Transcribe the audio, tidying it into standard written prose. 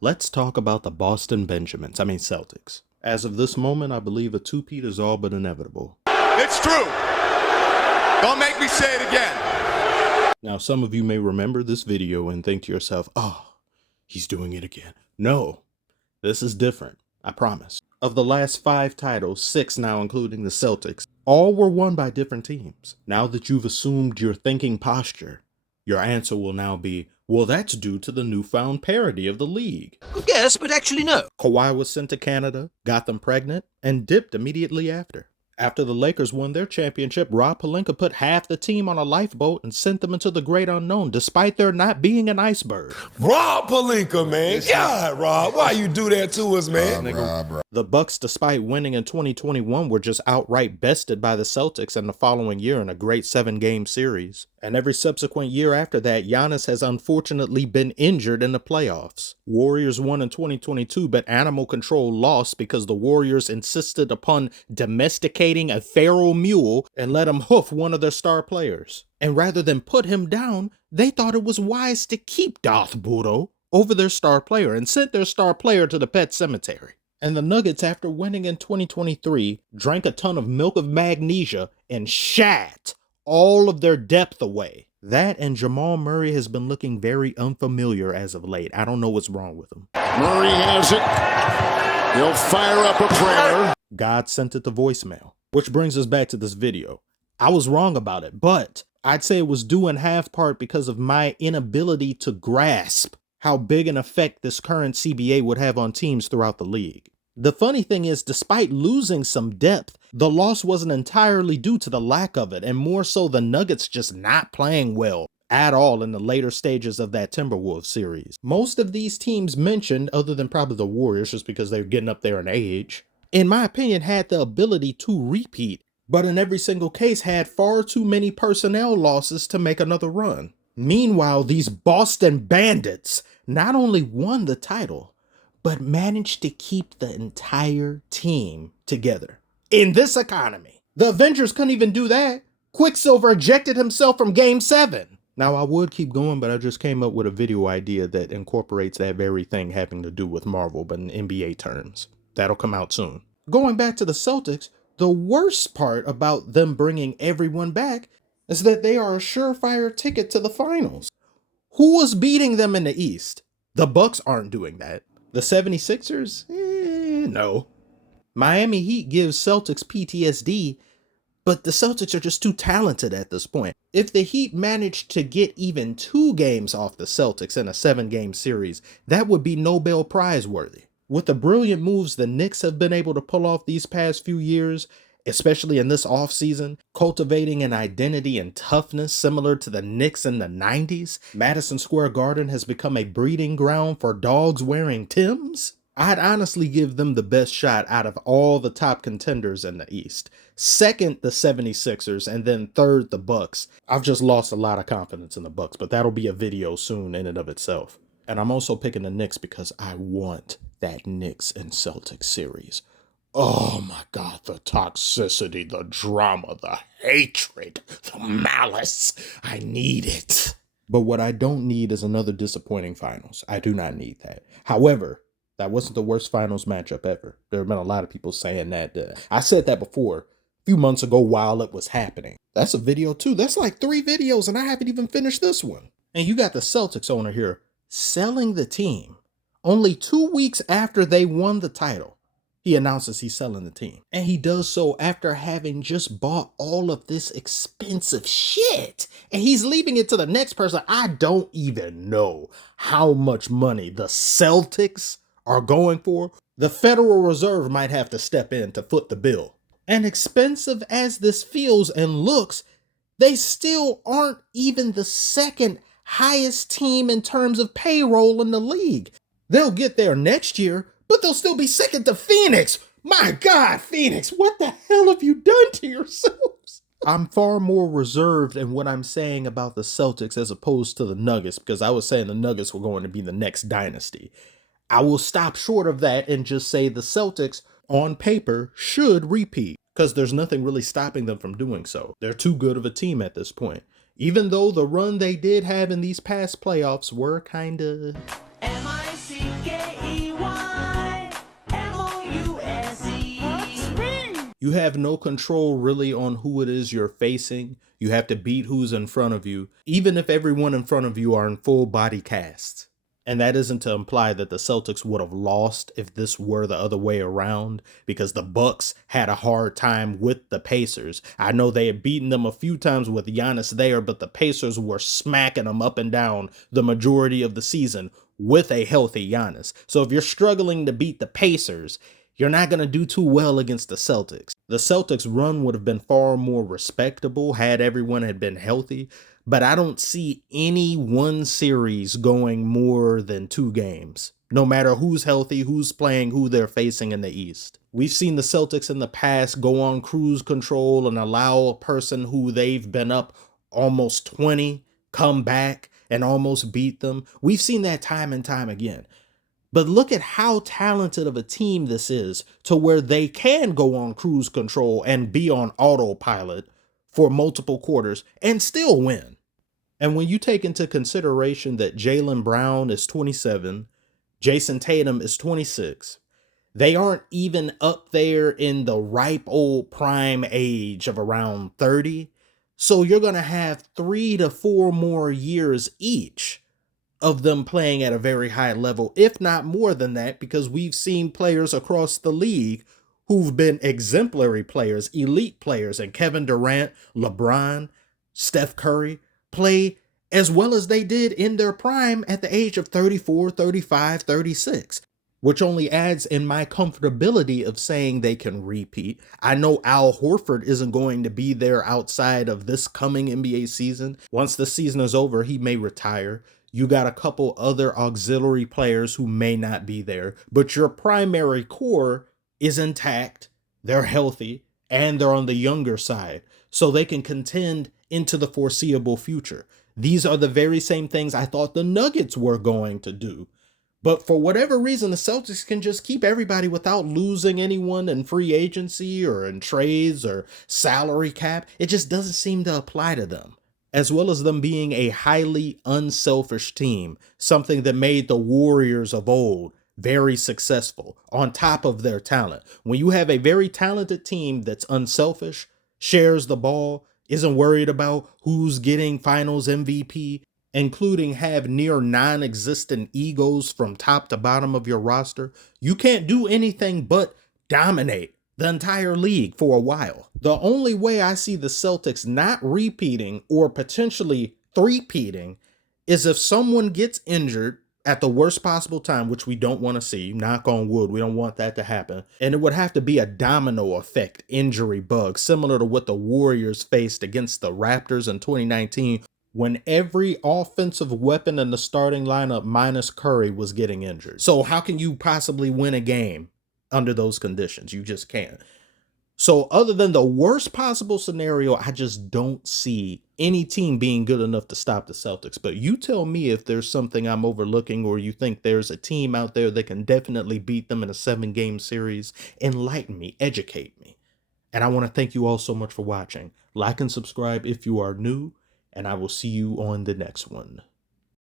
Let's talk about the Celtics. As of this moment, I believe a two-peat is all but inevitable. It's true. Don't make me say it again. Now, some of you may remember this video and think to yourself, oh, he's doing it again. No, this is different, I promise. Of the last 5 titles, 6 now including the Celtics, all were won by different teams. Now that you've assumed your thinking posture, your answer will now be, well, that's due to the newfound parity of the league. Good guess, but actually no. Kawhi was sent to Canada, got them pregnant, and dipped immediately after. After the Lakers won their championship, Rob Pelinka put half the team on a lifeboat and sent them into the great unknown, despite there not being an iceberg. Rob Pelinka, man. God, Rob, why you do that to us, man? The Bucks, despite winning in 2021, were just outright bested by the Celtics in the following year in a great 7-game series. And every subsequent year after that, Giannis has unfortunately been injured in the playoffs. Warriors won in 2022, but Animal Control lost because the Warriors insisted upon domesticating a feral mule and let him hoof one of their star players. And rather than put him down, they thought it was wise to keep Darth Budo over their star player and sent their star player to the pet cemetery. And the Nuggets, after winning in 2023, drank a ton of milk of magnesia and shat all of their depth away. That and Jamal Murray has been looking very unfamiliar as of late. I don't know what's wrong with him. Murray has it. He'll fire up a prayer. God sent it to voicemail. Which brings us back to this video. I was wrong about it, but I'd say it was due in half part because of my inability to grasp how big an effect this current CBA would have on teams throughout the league. The funny thing is, despite losing some depth, the loss wasn't entirely due to the lack of it, and more so the Nuggets just not playing well at all in the later stages of that Timberwolves series. Most of these teams mentioned, other than probably the Warriors, just because they're getting up there in age, in my opinion, had the ability to repeat, but in every single case had far too many personnel losses to make another run. Meanwhile, these Boston Bandits not only won the title, but managed to keep the entire team together. In this economy, the Avengers couldn't even do that. Quicksilver ejected himself from Game 7. Now, I would keep going, but I just came up with a video idea that incorporates that very thing having to do with Marvel, but in NBA terms. That'll come out soon. Going back to the Celtics, the worst part about them bringing everyone back is that they are a surefire ticket to the finals. Who was beating them in the East? The Bucks aren't doing that. The 76ers? No. Miami Heat gives Celtics PTSD, but the Celtics are just too talented at this point. If the Heat managed to get even 2 games off the Celtics in a 7-game series, that would be Nobel Prize worthy. With the brilliant moves the Knicks have been able to pull off these past few years, especially in this offseason, cultivating an identity and toughness similar to the Knicks in the 90s, Madison Square Garden has become a breeding ground for dogs wearing Timbs. I'd honestly give them the best shot out of all the top contenders in the East. Second, the 76ers, and then third, the Bucks. I've just lost a lot of confidence in the Bucks, but that'll be a video soon in and of itself. And I'm also picking the Knicks because I want that Knicks and Celtics series. Oh my God, the toxicity, the drama, the hatred, the malice. I need it. But what I don't need is another disappointing finals. I do not need that. However, that wasn't the worst finals matchup ever. There have been a lot of people saying that. I said that before, a few months ago while it was happening. That's a video too. That's like 3 videos and I haven't even finished this one. And you got the Celtics owner here selling the team only 2 weeks after they won the title. He announces he's selling the team. And he does so after having just bought all of this expensive shit. And he's leaving it to the next person. I don't even know how much money the Celtics are going for. The Federal Reserve might have to step in to foot the bill. And expensive as this feels and looks, they still aren't even the second highest team in terms of payroll in the league. They'll get there next year, but they'll still be second to Phoenix. My God, Phoenix, what the hell have you done to yourselves? I'm far more reserved in what I'm saying about the Celtics as opposed to the Nuggets, because I was saying the Nuggets were going to be the next dynasty. I will stop short of that and just say the Celtics, on paper, should repeat, because there's nothing really stopping them from doing so. They're too good of a team at this point. Even though the run they did have in these past playoffs were kinda... M-I-C-K You have no control really on who it is you're facing. You have to beat who's in front of you, even if everyone in front of you are in full body casts. And that isn't to imply that the Celtics would have lost if this were the other way around, because the Bucks had a hard time with the Pacers. I know they had beaten them a few times with Giannis there, but the Pacers were smacking them up and down the majority of the season with a healthy Giannis. So if you're struggling to beat the Pacers, you're not going to do too well against the Celtics. The Celtics run would have been far more respectable had everyone had been healthy, but I don't see any one series going more than 2 games, no matter who's healthy, who's playing, who they're facing in the East. We've seen the Celtics in the past go on cruise control and allow a person who they've been up almost 20 come back and almost beat them. We've seen that time and time again. But look at how talented of a team this is to where they can go on cruise control and be on autopilot for multiple quarters and still win. And when you take into consideration that Jaylen Brown is 27, Jason Tatum is 26, they aren't even up there in the ripe old prime age of around 30. So you're going to have 3 to 4 more years each of them playing at a very high level, if not more than that, because we've seen players across the league who've been exemplary players, elite players, and Kevin Durant, LeBron, Steph Curry play as well as they did in their prime at the age of 34, 35, 36, which only adds in my comfortability of saying they can repeat. I know Al Horford isn't going to be there outside of this coming NBA season. Once the season is over, he may retire. You got a couple other auxiliary players who may not be there, but your primary core is intact. They're healthy and they're on the younger side, so they can contend into the foreseeable future. These are the very same things I thought the Nuggets were going to do. But for whatever reason, the Celtics can just keep everybody without losing anyone in free agency or in trades or salary cap. It just doesn't seem to apply to them. As well as them being a highly unselfish team, something that made the Warriors of old very successful on top of their talent. When you have a very talented team that's unselfish, shares the ball, isn't worried about who's getting finals MVP, including have near non-existent egos from top to bottom of your roster, you can't do anything but dominate the entire league for a while. The only way I see the Celtics not repeating or potentially three-peating is if someone gets injured at the worst possible time, which we don't want to see. Knock on wood, we don't want that to happen. And it would have to be a domino effect injury bug, similar to what the Warriors faced against the Raptors in 2019, when every offensive weapon in the starting lineup minus Curry was getting injured. So how can you possibly win a game under those conditions? You just can't. So other than the worst possible scenario, I just don't see any team being good enough to stop the Celtics. But you tell me if there's something I'm overlooking, or you think there's a team out there that can definitely beat them in a 7-game series. Enlighten me, educate me. And I want to thank you all so much for watching. Like and subscribe if you are new, and I will see you on the next one.